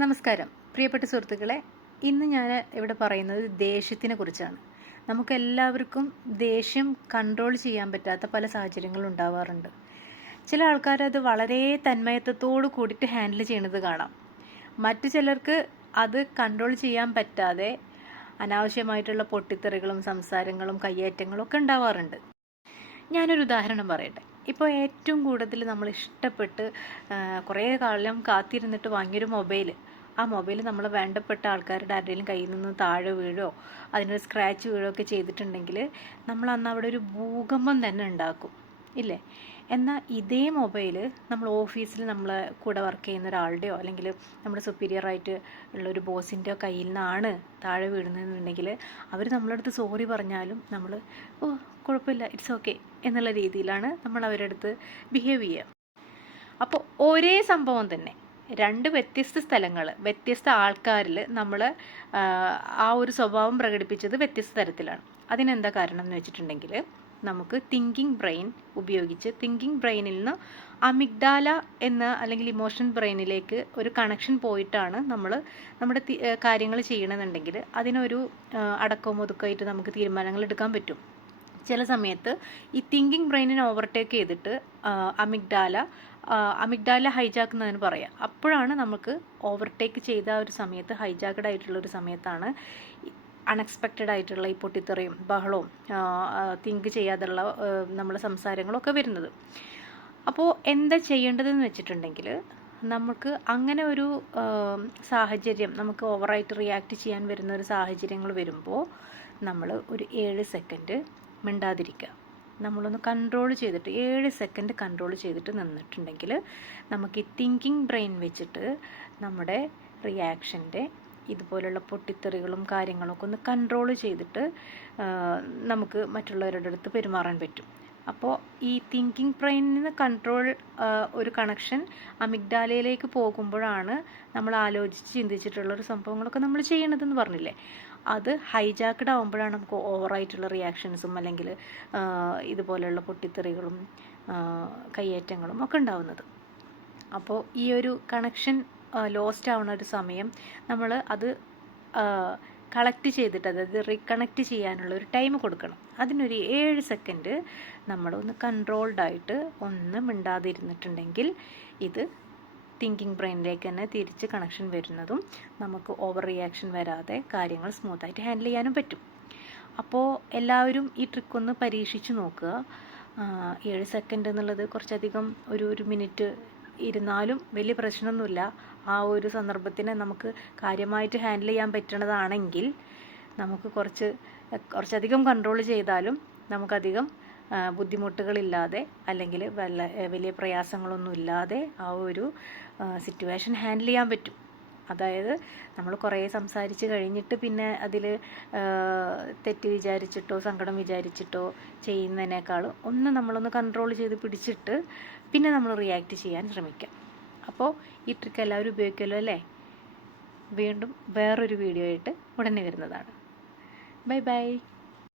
നമസ്കാരം പ്രിയപ്പെട്ട സുഹൃത്തുക്കളെ, ഇന്ന് ഞാൻ ഇവിടെ പറയുന്നത് ദേഷ്യത്തിനെ കുറിച്ചാണ്. നമുക്കെല്ലാവർക്കും ദേഷ്യം കൺട്രോൾ ചെയ്യാൻ പറ്റാത്ത പല സാഹചര്യങ്ങളും ഉണ്ടാവാറുണ്ട്. ചില ആൾക്കാരത് വളരെ തന്മയത്വത്തോട് കൂടിയിട്ട് ഹാൻഡിൽ ചെയ്യണത് കാണാം. മറ്റു ചിലർക്ക് അത് കൺട്രോൾ ചെയ്യാൻ പറ്റാതെ അനാവശ്യമായിട്ടുള്ള പൊട്ടിത്തെറികളും സംസാരങ്ങളും കയ്യേറ്റങ്ങളും ഒക്കെ ഉണ്ടാവാറുണ്ട്. ഞാനൊരു ഉദാഹരണം പറയട്ടെ. ഇപ്പോൾ ഏറ്റവും കൂടുതൽ നമ്മൾ ഇഷ്ടപ്പെട്ട് കുറേ കാലം കാത്തിരുന്നിട്ട് വാങ്ങിയൊരു മൊബൈൽ, ആ മൊബൈൽ നമ്മൾ വേണ്ടപ്പെട്ട ആൾക്കാരുടെ ആരുടെയും കയ്യിൽ നിന്ന് താഴെ വീഴോ അതിനൊരു സ്ക്രാച്ച് വീഴോ ഒക്കെ ചെയ്തിട്ടുണ്ടെങ്കിൽ നമ്മൾ അന്ന് അവിടെ ഒരു ഭൂകമ്പം തന്നെ ഉണ്ടാക്കും, ഇല്ലേ? എന്നാൽ ഇതേ മൊബൈൽ നമ്മൾ ഓഫീസിൽ നമ്മൾ കൂടെ വർക്ക് ചെയ്യുന്ന ഒരാളുടെയോ അല്ലെങ്കിൽ നമ്മുടെ സുപ്പീരിയറായിട്ട് ഉള്ള ഒരു ബോസിൻ്റെയോ കയ്യിൽ നിന്നാണ് താഴെ വീഴുന്നതെന്നുണ്ടെങ്കിൽ അവർ നമ്മളടുത്ത് സോറി പറഞ്ഞാലും നമ്മൾ കുഴപ്പമില്ല, ഇറ്റ്സ് ഓക്കെ എന്നുള്ള രീതിയിലാണ് നമ്മൾ അവരുടെ അടുത്ത് ബിഹേവ് ചെയ്യുക. അപ്പോൾ ഒരേ സംഭവം തന്നെ രണ്ട് വ്യത്യസ്ത സ്ഥലങ്ങൾ, വ്യത്യസ്ത ആൾക്കാരിൽ നമ്മൾ ആ ഒരു സ്വഭാവം പ്രകടിപ്പിച്ചത് വ്യത്യസ്ത തരത്തിലാണ്. അതിനെന്താ കാരണം എന്ന് വെച്ചിട്ടുണ്ടെങ്കിൽ, നമുക്ക് തിങ്കിങ് ബ്രെയിൻ ഉപയോഗിച്ച് തിങ്കിങ് ബ്രെയിനിൽ നിന്ന് അമിഗ്ഡാല എന്ന അല്ലെങ്കിൽ ഇമോഷൻ ബ്രെയിനിലേക്ക് ഒരു കണക്ഷൻ പോയിട്ടാണ് നമ്മൾ നമ്മുടെ കാര്യങ്ങൾ ചെയ്യണമെന്നുണ്ടെങ്കിൽ അതിനൊരു അടക്കവും ഒതുക്കമായിട്ട് നമുക്ക് തീരുമാനങ്ങൾ എടുക്കാൻ പറ്റും. ചില സമയത്ത് ഈ തിങ്കിങ് ബ്രെയിനിനെ ഓവർടേക്ക് ചെയ്തിട്ട് അമിഗ്ഡാല ഹൈജാക്ക് എന്നതിന് പറയാം. അപ്പോഴാണ് നമുക്ക് ഓവർടേക്ക് ചെയ്ത ഒരു സമയത്ത്, ഹൈജാക്കഡ് ആയിട്ടുള്ള ഒരു സമയത്താണ് അൺഎക്സ്പെക്റ്റഡ് ആയിട്ടുള്ള ഈ പൊട്ടിത്തെറിയും ബഹളവും തിങ്ക് ചെയ്യാതുള്ള നമ്മളെ സംസാരങ്ങളൊക്കെ വരുന്നത്. അപ്പോൾ എന്താ ചെയ്യേണ്ടതെന്ന് വെച്ചിട്ടുണ്ടെങ്കിൽ, നമുക്ക് അങ്ങനെ ഒരു സാഹചര്യം, നമുക്ക് ഓവറായിട്ട് റിയാക്ട് ചെയ്യാൻ വരുന്ന ഒരു സാഹചര്യങ്ങൾ വരുമ്പോൾ നമ്മൾ ഒരു 7 സെക്കൻഡ് മിണ്ടാതിരിക്കുക. നമ്മളൊന്ന് കൺട്രോൾ ചെയ്തിട്ട് 7 സെക്കൻഡ് കൺട്രോൾ ചെയ്തിട്ട് നിന്നിട്ടുണ്ടെങ്കിൽ നമുക്ക് ഈ തിങ്കിങ് ബ്രെയിൻ വെച്ചിട്ട് നമ്മുടെ റിയാക്ഷൻ്റെ ഇതുപോലുള്ള പൊട്ടിത്തെറികളും കാര്യങ്ങളൊക്കെ ഒന്ന് കൺട്രോൾ ചെയ്തിട്ട് നമുക്ക് മറ്റുള്ളവരുടെ അടുത്ത് പെരുമാറാൻ പറ്റും. അപ്പോൾ ഈ തിങ്കിങ് ബ്രെയിനിൽ നിന്ന് കൺട്രോൾ ഒരു കണക്ഷൻ അമിഗ്ഡാലയിലേക്ക് പോകുമ്പോഴാണ് നമ്മൾ ആലോചിച്ച് ചിന്തിച്ചിട്ടുള്ളൊരു സംഭവങ്ങളൊക്കെ നമ്മൾ ചെയ്യണതെന്ന് പറഞ്ഞില്ലേ, അത് ഹൈജാക്കഡ് ആകുമ്പോഴാണ് നമുക്ക് ഓവറായിട്ടുള്ള റിയാക്ഷൻസും അല്ലെങ്കിൽ ഇതുപോലെയുള്ള പൊട്ടിത്തെറികളും കയ്യേറ്റങ്ങളും ഒക്കെ ഉണ്ടാവുന്നത്. അപ്പോൾ ഈ ഒരു കണക്ഷൻ ലോസ്റ്റ് ആവുന്ന ഒരു സമയം നമ്മൾ അത് കളക്ട് ചെയ്തിട്ട്, അതായത് റീകണക്ട് ചെയ്യാനുള്ള ഒരു ടൈം കൊടുക്കണം. അതിനൊരു 7 സെക്കൻഡ് നമ്മളൊന്ന് കൺട്രോൾഡായിട്ട് ഒന്ന് മിണ്ടാതിരുന്നിട്ടുണ്ടെങ്കിൽ ഇത് തിങ്കിങ് ബ്രെയിനിലേക്ക് തന്നെ തിരിച്ച് കണക്ഷൻ വരുന്നതും നമുക്ക് ഓവർ റിയാക്ഷൻ വരാതെ കാര്യങ്ങൾ സ്മൂത്തായിട്ട് ഹാൻഡിൽ ചെയ്യാനും പറ്റും. അപ്പോൾ എല്ലാവരും ഈ ട്രിക്കൊന്ന് പരീക്ഷിച്ച് നോക്കുക. 7 സെക്കൻഡ് എന്നുള്ളത് കുറച്ചധികം ഒരു മിനിറ്റ് ഇരുന്നാലും വലിയ പ്രശ്നമൊന്നുമില്ല. ആ ഒരു സന്ദർഭത്തിനെ നമുക്ക് കാര്യമായിട്ട് ഹാൻഡിൽ ചെയ്യാൻ പറ്റണതാണെങ്കിൽ നമുക്ക് കുറച്ചധികം കൺട്രോൾ ചെയ്താലും നമുക്കധികം ബുദ്ധിമുട്ടുകളില്ലാതെ അല്ലെങ്കിൽ വലിയ പ്രയാസങ്ങളൊന്നും ഇല്ലാതെ ആ ഒരു സിറ്റുവേഷൻ ഹാൻഡിൽ ചെയ്യാൻ പറ്റും. അതായത് നമ്മൾ കുറേ സംസാരിച്ച് കഴിഞ്ഞിട്ട് പിന്നെ അതിൽ തെറ്റ് വിചാരിച്ചിട്ടോ സങ്കടം വിചാരിച്ചിട്ടോ ചെയ്യുന്നതിനേക്കാളും നമ്മളൊന്ന് കൺട്രോൾ ചെയ്ത് പിടിച്ചിട്ട് പിന്നെ നമ്മൾ റിയാക്ട് ചെയ്യാൻ ശ്രമിക്കാം. അപ്പോൾ ഈ ട്രിക്ക് എല്ലാവരും ഉപയോഗിക്കുമല്ലോ അല്ലേ? വീണ്ടും വേറൊരു വീഡിയോ ആയിട്ട് ഉടനെ വരുന്നതാണ്. Bye bye.